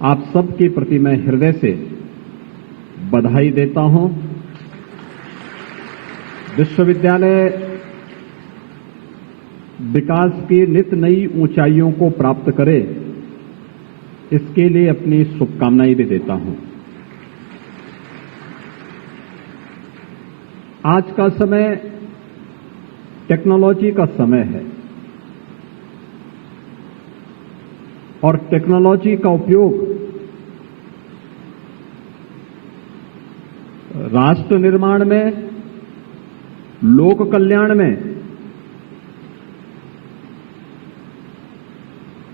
आप सबके प्रति मैं हृदय से बधाई देता हूं। विश्वविद्यालय विकास की नित नई ऊंचाइयों को प्राप्त करे, इसके लिए अपनी शुभकामनाएं भी देता हूं। आज का समय टेक्नोलॉजी का समय है और टेक्नोलॉजी का उपयोग राष्ट्र निर्माण में, लोक कल्याण में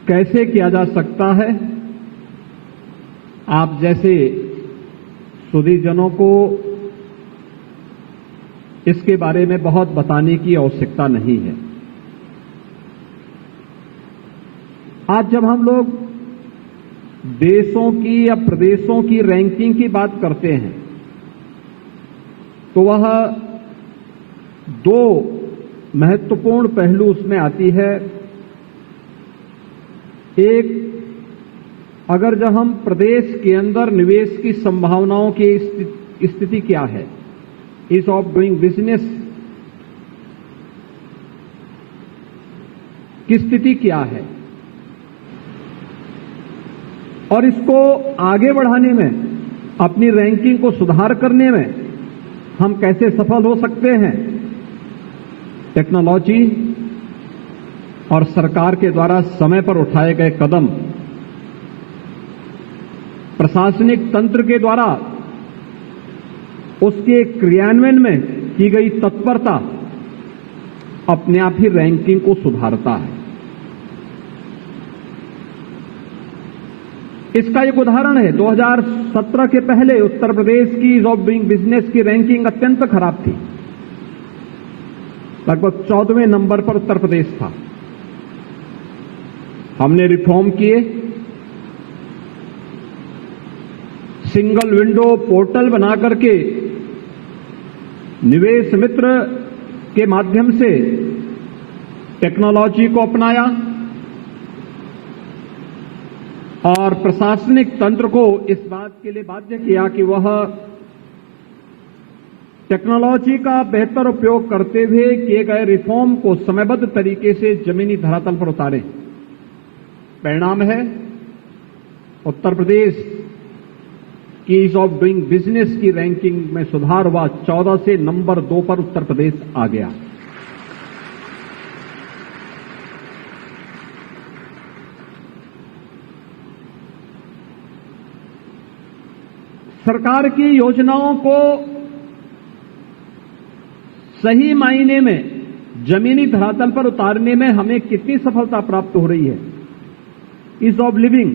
कैसे किया जा सकता है, आप जैसे सुधीजनों को इसके बारे में बहुत बताने की आवश्यकता नहीं है। आज जब हम लोग देशों की या प्रदेशों की रैंकिंग की बात करते हैं तो वह दो महत्वपूर्ण पहलू उसमें आती है। एक, अगर जब हम प्रदेश के अंदर निवेश की संभावनाओं की स्थिति क्या है, ईज ऑफ डूइंग बिजनेस की स्थिति क्या है, और इसको आगे बढ़ाने में, अपनी रैंकिंग को सुधार करने में हम कैसे सफल हो सकते हैं, टेक्नोलॉजी और सरकार के द्वारा समय पर उठाए गए कदम, प्रशासनिक तंत्र के द्वारा उसके क्रियान्वयन में की गई तत्परता अपने आप ही रैंकिंग को सुधारता है। इसका एक उदाहरण है, 2017 के पहले उत्तर प्रदेश की ईज ऑफ डूइंग बिजनेस की रैंकिंग अत्यंत खराब थी। लगभग 14वें नंबर पर उत्तर प्रदेश था। हमने रिफॉर्म किए, सिंगल विंडो पोर्टल बना करके निवेश मित्र के माध्यम से टेक्नोलॉजी को अपनाया और प्रशासनिक तंत्र को इस बात के लिए बाध्य किया कि वह टेक्नोलॉजी का बेहतर उपयोग करते हुए किए गए रिफॉर्म को समयबद्ध तरीके से जमीनी धरातल पर उतारें। परिणाम है, उत्तर प्रदेश की ईज ऑफ डूइंग बिजनेस की रैंकिंग में सुधार हुआ। 14 से नंबर 2 पर उत्तर प्रदेश आ गया। सरकार की योजनाओं को सही मायने में जमीनी धरातल पर उतारने में हमें कितनी सफलता प्राप्त हो रही है, ईज ऑफ लिविंग,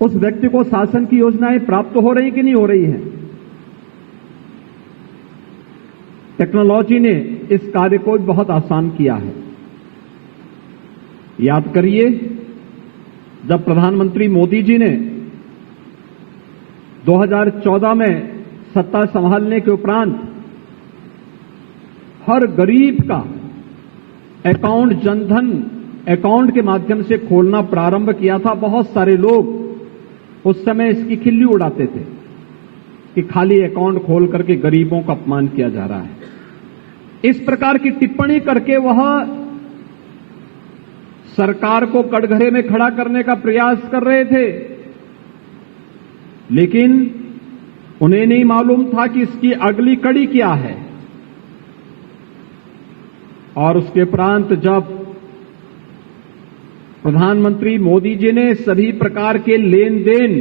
उस व्यक्ति को शासन की योजनाएं प्राप्त हो रही कि नहीं हो रही हैं। टेक्नोलॉजी ने इस कार्य को बहुत आसान किया है। याद करिए, जब प्रधानमंत्री मोदी जी ने 2014 में सत्ता संभालने के उपरांत हर गरीब का अकाउंट, जनधन अकाउंट के माध्यम से खोलना प्रारंभ किया था, बहुत सारे लोग उस समय इसकी खिल्ली उड़ाते थे कि खाली अकाउंट खोल करके गरीबों का अपमान किया जा रहा है। इस प्रकार की टिप्पणी करके वह सरकार को कटघरे में खड़ा करने का प्रयास कर रहे थे, लेकिन उन्हें नहीं मालूम था कि इसकी अगली कड़ी क्या है। और उसके उपरांत जब प्रधानमंत्री मोदी जी ने सभी प्रकार के लेन देन,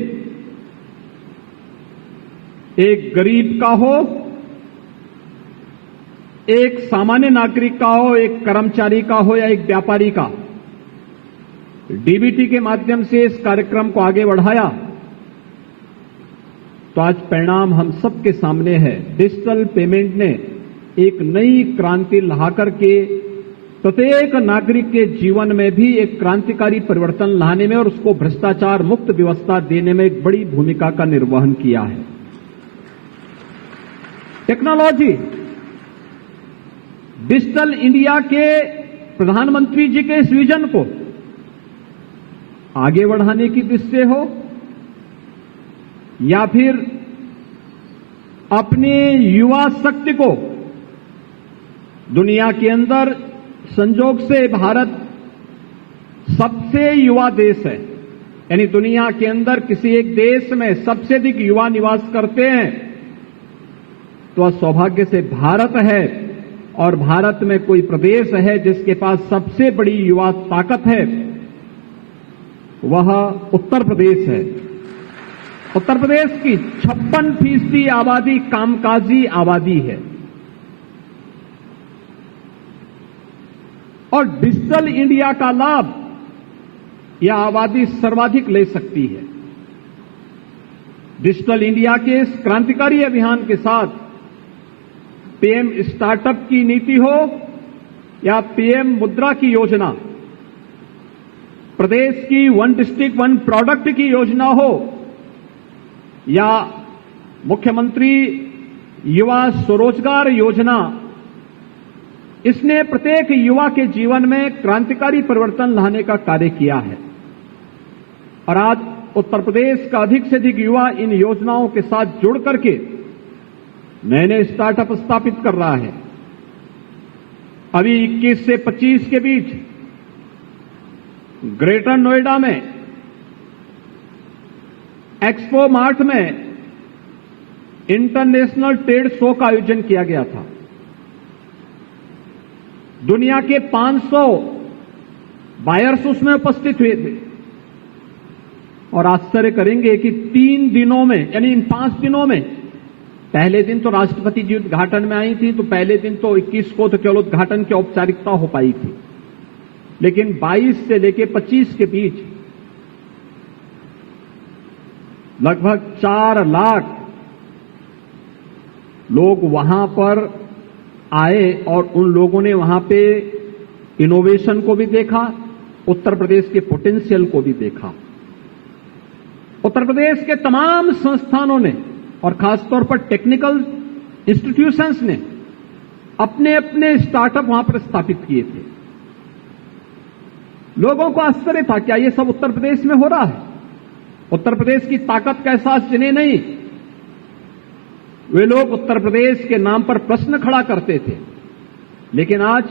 एक गरीब का हो, एक सामान्य नागरिक का हो, एक कर्मचारी का हो या एक व्यापारी का, डीबीटी के माध्यम से इस कार्यक्रम को आगे बढ़ाया, तो आज परिणाम हम सबके सामने है। डिजिटल पेमेंट ने एक नई क्रांति लाकर के प्रत्येक नागरिक के जीवन में भी एक क्रांतिकारी परिवर्तन लाने में और उसको भ्रष्टाचार मुक्त व्यवस्था देने में एक बड़ी भूमिका का निर्वहन किया है। टेक्नोलॉजी, डिजिटल इंडिया के प्रधानमंत्री जी के इस विजन को आगे बढ़ाने की दृष्टि से हो या फिर अपने युवा शक्ति को दुनिया के अंदर, संजोग से भारत सबसे युवा देश है, यानी दुनिया के अंदर किसी एक देश में सबसे अधिक युवा निवास करते हैं, तो सौभाग्य से भारत है और भारत में कोई प्रदेश है जिसके पास सबसे बड़ी युवा ताकत है, वह उत्तर प्रदेश है। उत्तर प्रदेश की 56% आबादी कामकाजी आबादी है और डिजिटल इंडिया का लाभ यह आबादी सर्वाधिक ले सकती है। डिजिटल इंडिया के इस क्रांतिकारी अभियान के साथ पीएम स्टार्टअप की नीति हो या पीएम मुद्रा की योजना, प्रदेश की वन डिस्ट्रिक्ट वन प्रोडक्ट की योजना हो या मुख्यमंत्री युवा स्वरोजगार योजना, इसने प्रत्येक युवा के जीवन में क्रांतिकारी परिवर्तन लाने का कार्य किया है और आज उत्तर प्रदेश का अधिक से अधिक युवा इन योजनाओं के साथ जुड़ करके नए नए स्टार्टअप स्थापित कर रहा है। अभी 21 से 25 के बीच ग्रेटर नोएडा में एक्सपो मार्ट में इंटरनेशनल ट्रेड शो का आयोजन किया गया था। दुनिया के 500 बायर्स उसमें उपस्थित हुए थे और आश्चर्य करेंगे कि 3 दिनों में, यानी इन 5 दिनों में, पहले दिन तो राष्ट्रपति जी उद्घाटन में आई थी, तो पहले दिन तो 21 को तो केवल उद्घाटन की औपचारिकता हो पाई थी, लेकिन 22 से लेकर 25 के बीच लगभग 4 लाख लोग वहां पर आए और उन लोगों ने वहां पे इनोवेशन को भी देखा, उत्तर प्रदेश के पोटेंशियल को भी देखा। उत्तर प्रदेश के तमाम संस्थानों ने और खासतौर पर टेक्निकल इंस्टीट्यूशंस ने अपने अपने स्टार्टअप वहां पर स्थापित किए थे। लोगों को आश्चर्य था, क्या ये सब उत्तर प्रदेश में हो रहा है? उत्तर प्रदेश की ताकत का एहसास जिन्हें नहीं, वे लोग उत्तर प्रदेश के नाम पर प्रश्न खड़ा करते थे, लेकिन आज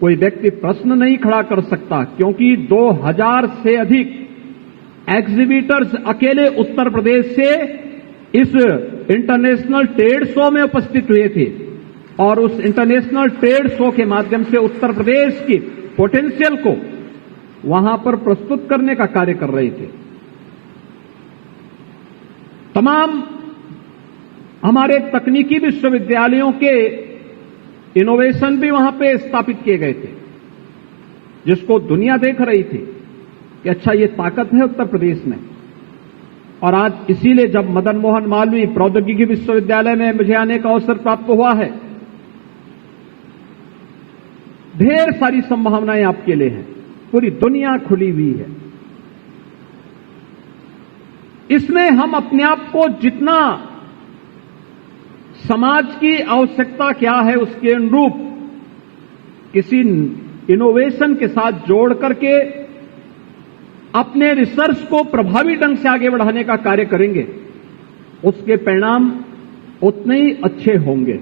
कोई व्यक्ति प्रश्न नहीं खड़ा कर सकता क्योंकि 2000 से अधिक एग्जीबिटर्स अकेले उत्तर प्रदेश से इस इंटरनेशनल ट्रेड शो में उपस्थित हुए थे और उस इंटरनेशनल ट्रेड शो के माध्यम से उत्तर प्रदेश की पोटेंशियल को वहां पर प्रस्तुत करने का कार्य कर रहे थे। तमाम हमारे तकनीकी विश्वविद्यालयों के इनोवेशन भी वहां पे स्थापित किए गए थे, जिसको दुनिया देख रही थी कि अच्छा ये ताकत है उत्तर प्रदेश में। और आज इसीलिए जब मदन मोहन मालवीय प्रौद्योगिकी विश्वविद्यालय में मुझे आने का अवसर प्राप्त हुआ है, ढेर सारी संभावनाएं आपके लिए हैं, पूरी दुनिया खुली हुई है। इसमें हम अपने आप को जितना समाज की आवश्यकता क्या है उसके अनुरूप किसी इनोवेशन के साथ जोड़ करके अपने रिसर्च को प्रभावी ढंग से आगे बढ़ाने का कार्य करेंगे, उसके परिणाम उतने ही अच्छे होंगे।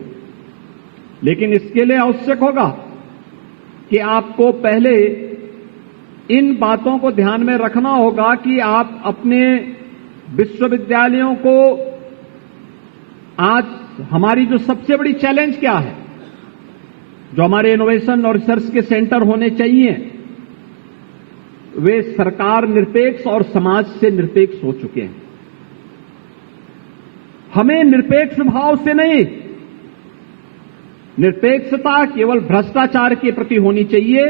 लेकिन इसके लिए आवश्यक होगा कि आपको पहले इन बातों को ध्यान में रखना होगा कि आप अपने विश्वविद्यालयों को, आज हमारी जो सबसे बड़ी चैलेंज क्या है, जो हमारे इनोवेशन और रिसर्च के सेंटर होने चाहिए, वे सरकार निरपेक्ष और समाज से निरपेक्ष हो चुके हैं। हमें निरपेक्ष भाव से नहीं, निरपेक्षता केवल भ्रष्टाचार के प्रति होनी चाहिए,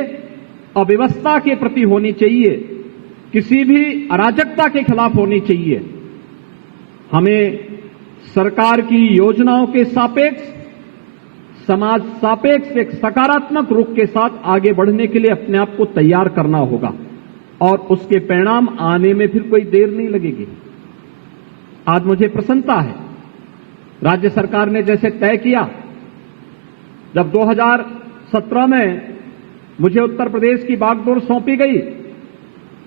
अव्यवस्था के प्रति होनी चाहिए, किसी भी अराजकता के खिलाफ होनी चाहिए। हमें सरकार की योजनाओं के सापेक्ष, समाज सापेक्ष एक सकारात्मक रुख के साथ आगे बढ़ने के लिए अपने आप को तैयार करना होगा और उसके परिणाम आने में फिर कोई देर नहीं लगेगी। आज मुझे प्रसन्नता है, राज्य सरकार ने जैसे तय किया, जब 2017 में मुझे उत्तर प्रदेश की बागडोर सौंपी गई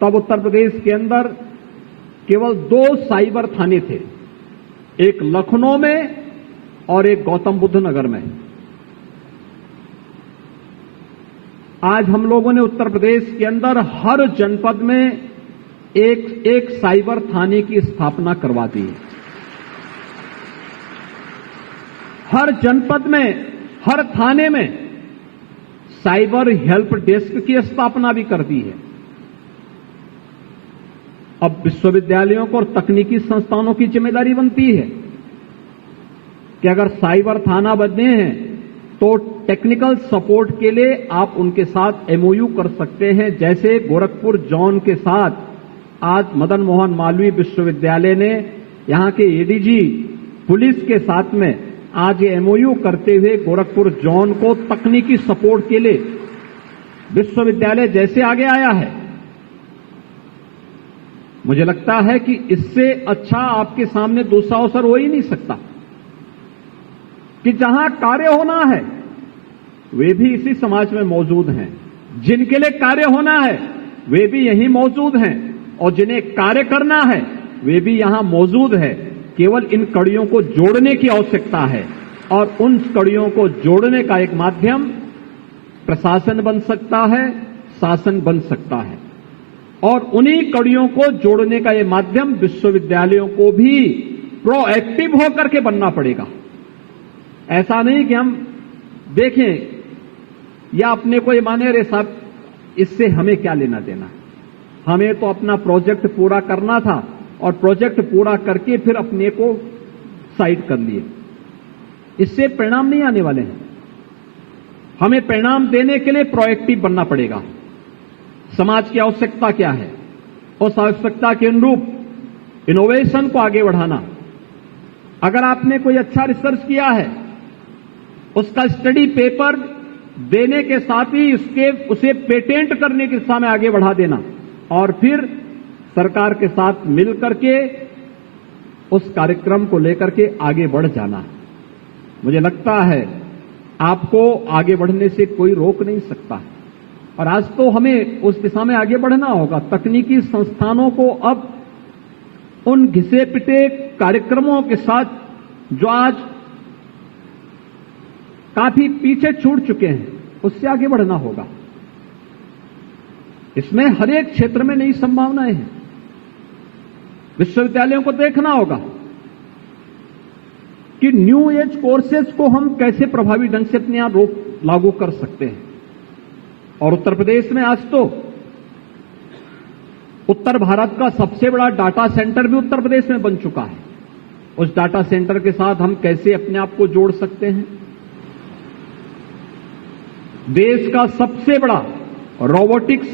तब उत्तर प्रदेश के अंदर केवल 2 साइबर थाने थे, एक लखनऊ में और एक गौतम बुद्ध नगर में। आज हम लोगों ने उत्तर प्रदेश के अंदर हर जनपद में एक साइबर थाने की स्थापना करवा दी है। हर जनपद में, हर थाने में साइबर हेल्प डेस्क की स्थापना भी कर दी है। अब विश्वविद्यालयों को और तकनीकी संस्थानों की जिम्मेदारी बनती है कि अगर साइबर थाना बने हैं तो टेक्निकल सपोर्ट के लिए आप उनके साथ एमओयू कर सकते हैं। जैसे गोरखपुर जोन के साथ आज मदन मोहन मालवीय विश्वविद्यालय ने यहां के एडीजी पुलिस के साथ में आज ये एमओयू करते हुए गोरखपुर जोन को तकनीकी सपोर्ट के लिए विश्वविद्यालय जैसे आगे आया है, मुझे लगता है कि इससे अच्छा आपके सामने दूसरा अवसर हो ही नहीं सकता कि जहां कार्य होना है वे भी इसी समाज में मौजूद हैं, जिनके लिए कार्य होना है वे भी यहीं मौजूद हैं, और जिन्हें कार्य करना है वे भी यहां मौजूद है। केवल इन कड़ियों को जोड़ने की आवश्यकता है, और उन कड़ियों को जोड़ने का एक माध्यम प्रशासन बन सकता है, शासन बन सकता है, और उन्हीं कड़ियों को जोड़ने का ये माध्यम विश्वविद्यालयों को भी प्रोएक्टिव होकर के बनना पड़ेगा। ऐसा नहीं कि हम देखें या अपने को ये माने रे साहब इससे हमें क्या लेना देना, हमें तो अपना प्रोजेक्ट पूरा करना था और प्रोजेक्ट पूरा करके फिर अपने को साइड कर लिए। इससे परिणाम नहीं आने वाले हैं। हमें परिणाम देने के लिए प्रोएक्टिव बनना पड़ेगा। समाज की आवश्यकता क्या है, उस आवश्यकता के अनुरूप इनोवेशन को आगे बढ़ाना। अगर आपने कोई अच्छा रिसर्च किया है, उसका स्टडी पेपर देने के साथ ही उसे पेटेंट करने की दिशा में आगे बढ़ा देना, और फिर सरकार के साथ मिलकर के उस कार्यक्रम को लेकर के आगे बढ़ जाना। मुझे लगता है आपको आगे बढ़ने से कोई रोक नहीं सकता, और आज तो हमें उस दिशा में आगे बढ़ना होगा। तकनीकी संस्थानों को अब उन घिसे पिटे कार्यक्रमों के साथ जो आज काफी पीछे छूट चुके हैं, उससे आगे बढ़ना होगा। इसमें हर एक क्षेत्र में नई संभावनाएं हैं। विश्वविद्यालयों को देखना होगा कि न्यू एज कोर्सेज को हम कैसे प्रभावी ढंग से अपने यहां लागू कर सकते हैं। और उत्तर प्रदेश में आज तो उत्तर भारत का सबसे बड़ा डाटा सेंटर भी उत्तर प्रदेश में बन चुका है। उस डाटा सेंटर के साथ हम कैसे अपने आप को जोड़ सकते हैं। देश का सबसे बड़ा रोबोटिक्स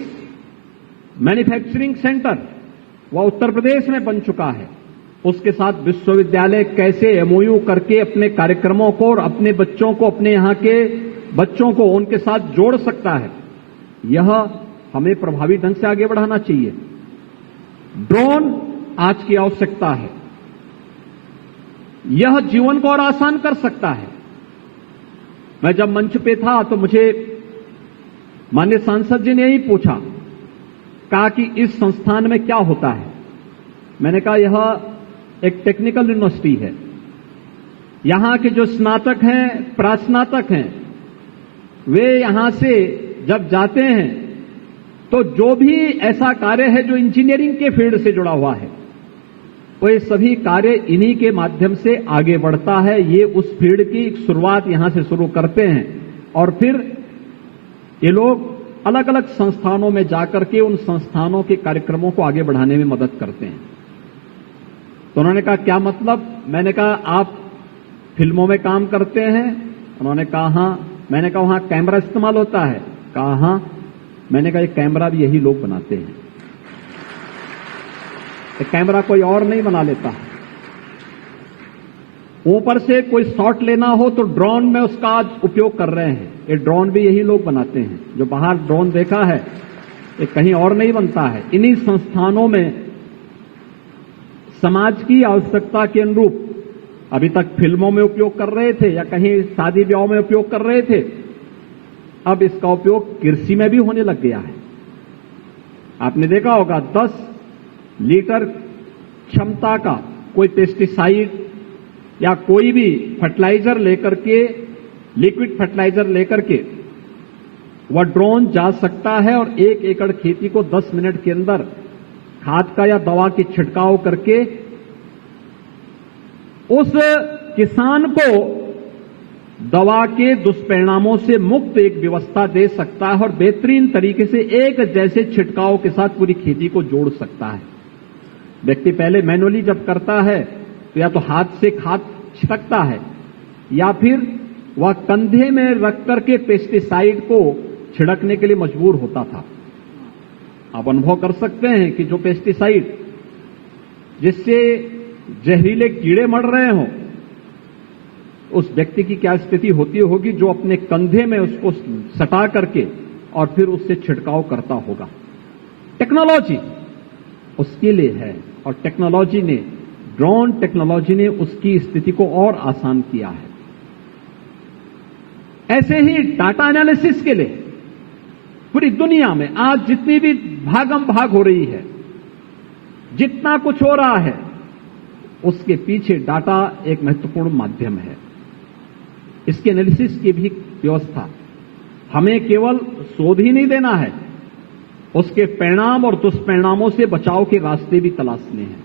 मैन्युफैक्चरिंग सेंटर वह उत्तर प्रदेश में बन चुका है। उसके साथ विश्वविद्यालय कैसे एमओयू करके अपने कार्यक्रमों को और अपने बच्चों को, अपने यहां के बच्चों को उनके साथ जोड़ सकता है, यह हमें प्रभावी ढंग से आगे बढ़ाना चाहिए। ड्रोन आज की आवश्यकता है। यह जीवन को और आसान कर सकता है। मैं जब मंच पे था तो मुझे माननीय सांसद जी ने यही पूछा, कहा कि इस संस्थान में क्या होता है। मैंने कहा यह एक टेक्निकल यूनिवर्सिटी है। यहां के जो स्नातक हैं, प्रास्नातक हैं, वे यहां से जब जाते हैं तो जो भी ऐसा कार्य है जो इंजीनियरिंग के फील्ड से जुड़ा हुआ है, वो ये सभी कार्य इन्हीं के माध्यम से आगे बढ़ता है। ये उस फील्ड की शुरुआत यहां से शुरू करते हैं और फिर ये लोग अलग अलग संस्थानों में जाकर के उन संस्थानों के कार्यक्रमों को आगे बढ़ाने में मदद करते हैं। तो उन्होंने कहा क्या मतलब? मैंने कहा आप फिल्मों में काम करते हैं? उन्होंने कहा हां। मैंने कहा वहां कैमरा इस्तेमाल होता है? कहा हां। मैंने कहा ये कैमरा भी यही लोग बनाते हैं, ये कैमरा कोई और नहीं बना लेता। ऊपर से कोई शॉट लेना हो तो ड्रोन में उसका आज उपयोग कर रहे हैं, ये ड्रोन भी यही लोग बनाते हैं। जो बाहर ड्रोन देखा है ये कहीं और नहीं बनता है। इन्हीं संस्थानों में समाज की आवश्यकता के अनुरूप अभी तक फिल्मों में उपयोग कर रहे थे या कहीं शादी ब्याह में उपयोग कर रहे थे, अब इसका उपयोग कृषि में भी होने लग गया है। आपने देखा होगा 10 लीटर क्षमता का कोई पेस्टिसाइड या कोई भी फर्टिलाइजर लेकर के, लिक्विड फर्टिलाइजर लेकर के वह ड्रोन जा सकता है और 1 एकड़ खेती को 10 मिनट के अंदर खाद का या दवा की छिड़काव करके उस किसान को दवा के दुष्परिणामों से मुक्त एक व्यवस्था दे सकता है और बेहतरीन तरीके से एक जैसे छिड़काव के साथ पूरी खेती को जोड़ सकता है। व्यक्ति पहले मैनुअली जब करता है तो या तो हाथ से खाद छिड़कता है या फिर वह कंधे में रख करके पेस्टिसाइड को छिड़कने के लिए मजबूर होता था। आप अनुभव कर सकते हैं कि जो पेस्टिसाइड जिससे जहरीले कीड़े मर रहे हों, उस व्यक्ति की क्या स्थिति होती होगी जो अपने कंधे में उसको सटा करके और फिर उससे छिड़काव करता होगा। टेक्नोलॉजी उसके लिए है और टेक्नोलॉजी ने, ड्रोन टेक्नोलॉजी ने उसकी स्थिति को और आसान किया है। ऐसे ही डाटा एनालिसिस के लिए पूरी दुनिया में आज जितनी भी भागम भाग हो रही है, जितना कुछ हो रहा है, उसके पीछे डाटा एक महत्वपूर्ण माध्यम है। इसके एनालिसिस की भी व्यवस्था, हमें केवल शोध ही नहीं देना है, उसके परिणाम और दुष्परिणामों से बचाव के रास्ते भी तलाशने हैं।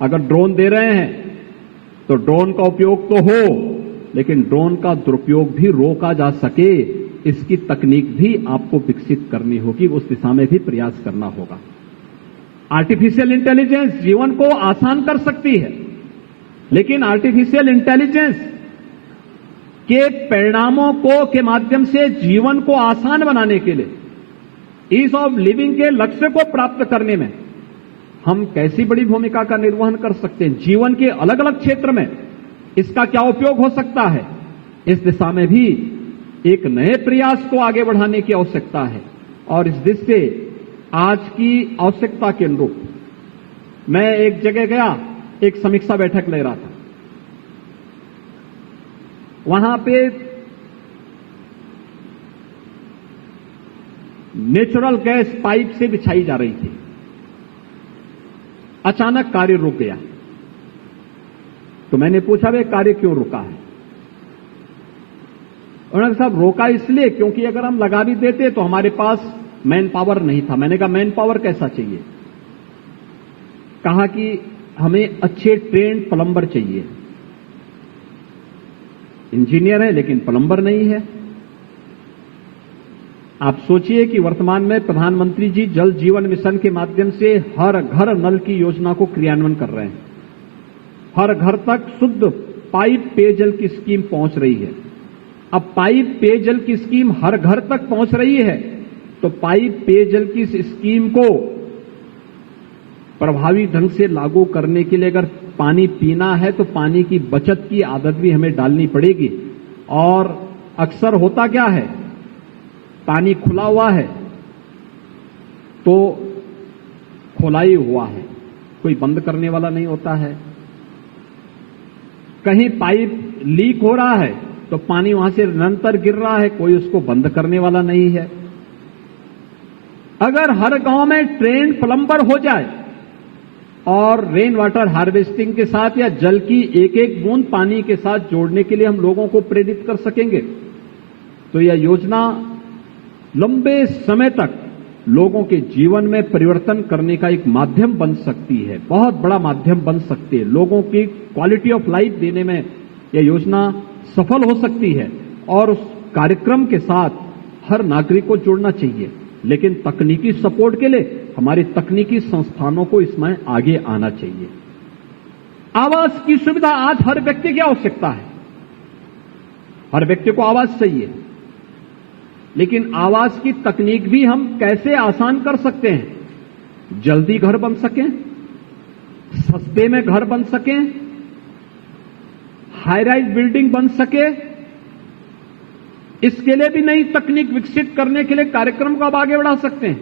अगर ड्रोन दे रहे हैं तो ड्रोन का उपयोग तो हो, लेकिन ड्रोन का दुरुपयोग भी रोका जा सके, इसकी तकनीक भी आपको विकसित करनी होगी, उस दिशा में भी प्रयास करना होगा। आर्टिफिशियल इंटेलिजेंस जीवन को आसान कर सकती है, लेकिन आर्टिफिशियल इंटेलिजेंस के परिणामों के माध्यम से जीवन को आसान बनाने के लिए, ईज ऑफ लिविंग के लक्ष्य को प्राप्त करने में हम कैसी बड़ी भूमिका का निर्वहन कर सकते हैं। जीवन के अलग अलग क्षेत्र में इसका क्या उपयोग हो सकता है, इस दिशा में भी एक नए प्रयास को आगे बढ़ाने की आवश्यकता है। और इस दिशा से आज की आवश्यकता के अनुरूप मैं एक जगह गया, एक समीक्षा बैठक ले रहा था। वहां पे नेचुरल गैस पाइप से बिछाई जा रही थी। अचानक कार्य रुक गया, तो मैंने पूछा वे कार्य क्यों रुका है। उन्होंने कहा साहब रोका इसलिए क्योंकि अगर हम लगा भी देते तो हमारे पास मैन पावर नहीं था। मैंने कहा मैन पावर कैसा चाहिए? कहा कि हमें अच्छे ट्रेंड प्लम्बर चाहिए। इंजीनियर है लेकिन प्लम्बर नहीं है। आप सोचिए कि वर्तमान में प्रधानमंत्री जी जल जीवन मिशन के माध्यम से हर घर नल की योजना को क्रियान्वयन कर रहे हैं। हर घर तक शुद्ध पाइप पेयजल की स्कीम पहुंच रही है। अब पाइप पेयजल की स्कीम हर घर तक पहुंच रही है, तो पाइप पेयजल की इस स्कीम को प्रभावी ढंग से लागू करने के लिए अगर पानी पीना है तो पानी की बचत की आदत भी हमें डालनी पड़ेगी। और अक्सर होता क्या है, पानी खुला हुआ है तो खुला ही हुआ है, कोई बंद करने वाला नहीं होता है। कहीं पाइप लीक हो रहा है तो पानी वहां से निरंतर गिर रहा है, कोई उसको बंद करने वाला नहीं है। अगर हर गांव में ट्रेन प्लम्बर हो जाए और रेन वाटर हार्वेस्टिंग के साथ या जल की एक एक बूंद पानी के साथ जोड़ने के लिए हम लोगों को प्रेरित कर सकेंगे, तो यह योजना लंबे समय तक लोगों के जीवन में परिवर्तन करने का एक माध्यम बन सकती है, बहुत बड़ा माध्यम बन सकती है। लोगों की क्वालिटी ऑफ लाइफ देने में यह योजना सफल हो सकती है और उस कार्यक्रम के साथ हर नागरिक को जुड़ना चाहिए। लेकिन तकनीकी सपोर्ट के लिए हमारे तकनीकी संस्थानों को इसमें आगे आना चाहिए। आवास की सुविधा आज हर व्यक्ति की आवश्यकता है। हर व्यक्ति को आवास चाहिए, लेकिन आवास की तकनीक भी हम कैसे आसान कर सकते हैं? जल्दी घर बन सकें, सस्ते में घर बन सकें, हाई राइज बिल्डिंग बन सके, इसके लिए भी नई तकनीक विकसित करने के लिए कार्यक्रम को आप आगे बढ़ा सकते हैं।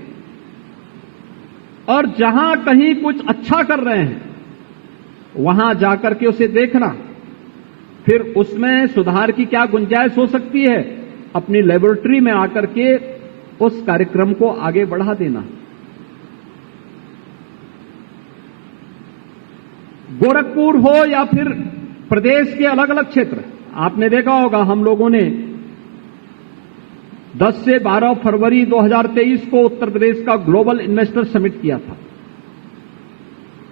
और जहां कहीं कुछ अच्छा कर रहे हैं वहां जाकर के उसे देखना, फिर उसमें सुधार की क्या गुंजाइश हो सकती है, अपनी लेबोरेटरी में आकर के उस कार्यक्रम को आगे बढ़ा देना। गोरखपुर हो या फिर प्रदेश के अलग अलग क्षेत्र, आपने देखा होगा हम लोगों ने 10 से 12 फरवरी 2023 को उत्तर प्रदेश का ग्लोबल इन्वेस्टर समिट किया था।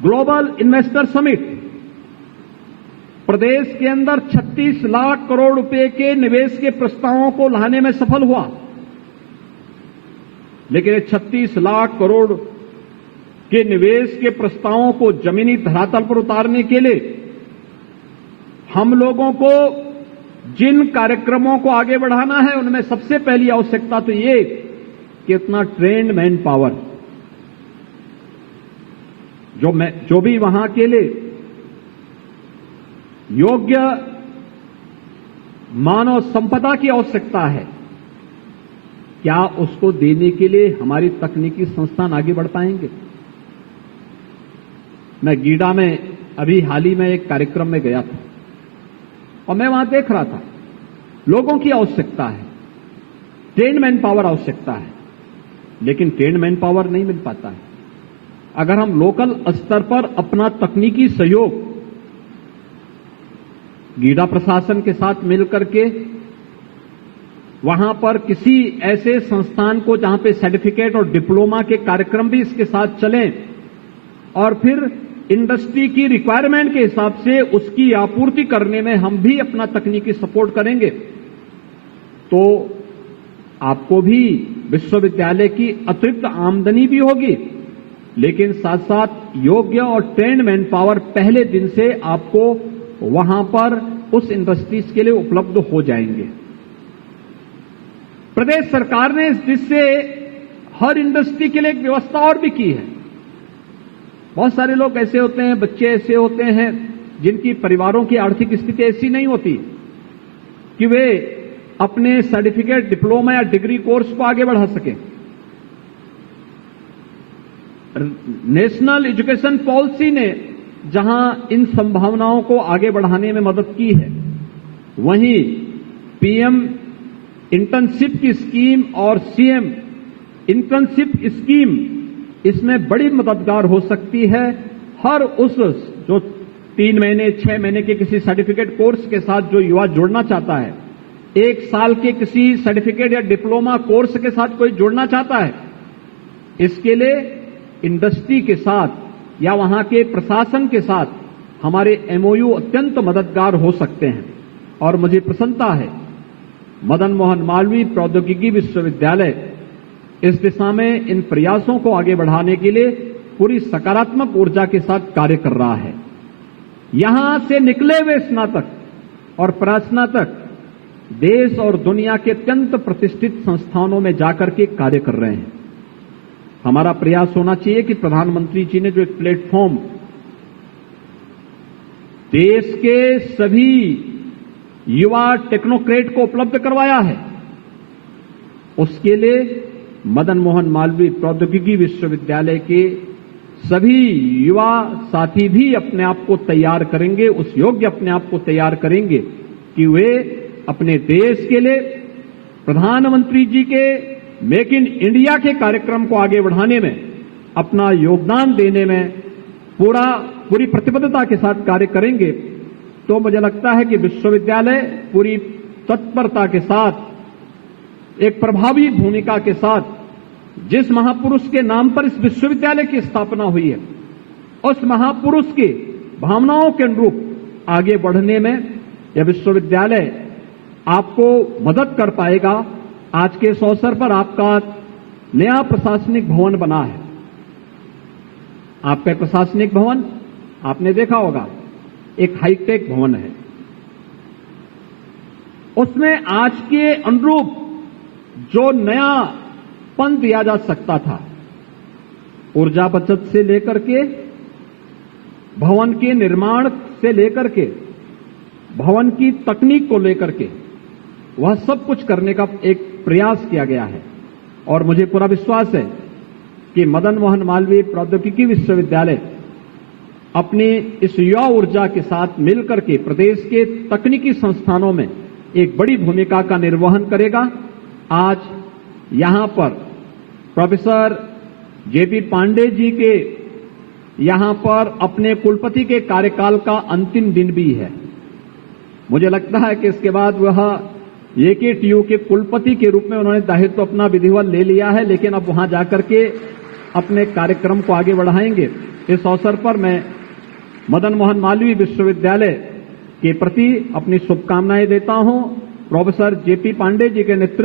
ग्लोबल इन्वेस्टर समिट प्रदेश के अंदर 36 लाख करोड़ रुपए के निवेश के प्रस्तावों को लाने में सफल हुआ, लेकिन ये 36 लाख करोड़ के निवेश के प्रस्तावों को जमीनी धरातल पर उतारने के लिए हम लोगों को जिन कार्यक्रमों को आगे बढ़ाना है उनमें सबसे पहली आवश्यकता तो ये कि इतना ट्रेन्ड मैन पावर जो भी वहां के लिए योग्य मानव संपदा की आवश्यकता है, क्या उसको देने के लिए हमारी तकनीकी संस्थान आगे बढ़ पाएंगे। मैं गीडा में अभी हाल ही में एक कार्यक्रम में गया था और मैं वहां देख रहा था लोगों की आवश्यकता है, ट्रेन्ड मैन पावर आवश्यकता है, लेकिन ट्रेन्ड मैन पावर नहीं मिल पाता है। अगर हम लोकल स्तर पर अपना तकनीकी सहयोग गीडा प्रशासन के साथ मिलकर के वहां पर किसी ऐसे संस्थान को जहां पे सर्टिफिकेट और डिप्लोमा के कार्यक्रम भी इसके साथ चलें और फिर इंडस्ट्री की रिक्वायरमेंट के हिसाब से उसकी आपूर्ति करने में हम भी अपना तकनीकी सपोर्ट करेंगे, तो आपको भी विश्वविद्यालय की अतिरिक्त आमदनी भी होगी, लेकिन साथ साथ योग्य और ट्रेन्ड मैन पावर पहले दिन से आपको वहां पर उस इंडस्ट्रीज के लिए उपलब्ध हो जाएंगे। प्रदेश सरकार ने इस दिशा से हर इंडस्ट्री के लिए एक व्यवस्था और भी की है। बहुत सारे लोग ऐसे होते हैं, बच्चे ऐसे होते हैं जिनकी परिवारों की आर्थिक स्थिति ऐसी नहीं होती कि वे अपने सर्टिफिकेट, डिप्लोमा या डिग्री कोर्स को आगे बढ़ा सकें। नेशनल एजुकेशन पॉलिसी ने जहां इन संभावनाओं को आगे बढ़ाने में मदद की है, वहीं पीएम इंटर्नशिप की स्कीम और सीएम इंटर्नशिप स्कीम इसमें बड़ी मददगार हो सकती है। हर उस जो 3 महीने 6 महीने के किसी सर्टिफिकेट कोर्स के साथ जो युवा जुड़ना चाहता है, 1 साल के किसी सर्टिफिकेट या डिप्लोमा कोर्स के साथ कोई जुड़ना चाहता है, इसके लिए इंडस्ट्री के साथ या वहां के प्रशासन के साथ हमारे एमओयू अत्यंत मददगार हो सकते हैं। और मुझे प्रसन्नता है मदन मोहन मालवीय प्रौद्योगिकी विश्वविद्यालय इस दिशा में इन प्रयासों को आगे बढ़ाने के लिए पूरी सकारात्मक ऊर्जा के साथ कार्य कर रहा है। यहां से निकले हुए स्नातक और परास्नातक देश और दुनिया के अत्यंत प्रतिष्ठित संस्थानों में जाकर के कार्य कर रहे हैं। हमारा प्रयास होना चाहिए कि प्रधानमंत्री जी ने जो एक प्लेटफॉर्म देश के सभी युवा टेक्नोक्रेट को उपलब्ध करवाया है, उसके लिए मदन मोहन मालवीय प्रौद्योगिकी विश्वविद्यालय के सभी युवा साथी भी अपने आप को तैयार करेंगे, उस योग्य अपने आप को तैयार करेंगे कि वे अपने देश के लिए प्रधानमंत्री जी के मेक इन इंडिया के कार्यक्रम को आगे बढ़ाने में अपना योगदान देने में पूरी प्रतिबद्धता के साथ कार्य करेंगे। तो मुझे लगता है कि विश्वविद्यालय पूरी तत्परता के साथ, एक प्रभावी भूमिका के साथ, जिस महापुरुष के नाम पर इस विश्वविद्यालय की स्थापना हुई है, उस महापुरुष की भावनाओं के अनुरूप आगे बढ़ने में यह विश्वविद्यालय आपको मदद कर पाएगा। आज के इस अवसर पर आपका नया प्रशासनिक भवन बना है। आपका प्रशासनिक भवन आपने देखा होगा, एक हाईटेक भवन है। उसमें आज के अनुरूप जो नयापन दिया जा सकता था, ऊर्जा बचत से लेकर के भवन के निर्माण से लेकर के भवन की तकनीक को लेकर के, वह सब कुछ करने का एक प्रयास किया गया है। और मुझे पूरा विश्वास है कि मदन मोहन मालवीय प्रौद्योगिकी विश्वविद्यालय अपनी इस युवा ऊर्जा के साथ मिलकर के प्रदेश के तकनीकी संस्थानों में एक बड़ी भूमिका का निर्वहन करेगा। आज यहां पर प्रोफेसर जेपी पांडे जी के यहां पर अपने कुलपति के कार्यकाल का अंतिम दिन भी है। मुझे लगता है कि इसके बाद वह एकेटीयू के कुलपति के रूप में उन्होंने दायित्व अपना विधिवत ले लिया है, लेकिन अब वहां जाकर के अपने कार्यक्रम को आगे बढ़ाएंगे। इस अवसर पर मैं मदन मोहन मालवीय विश्वविद्यालय के प्रति अपनी शुभकामनाएं देता हूं। प्रोफेसर जेपी पांडे जी के नेतृत्व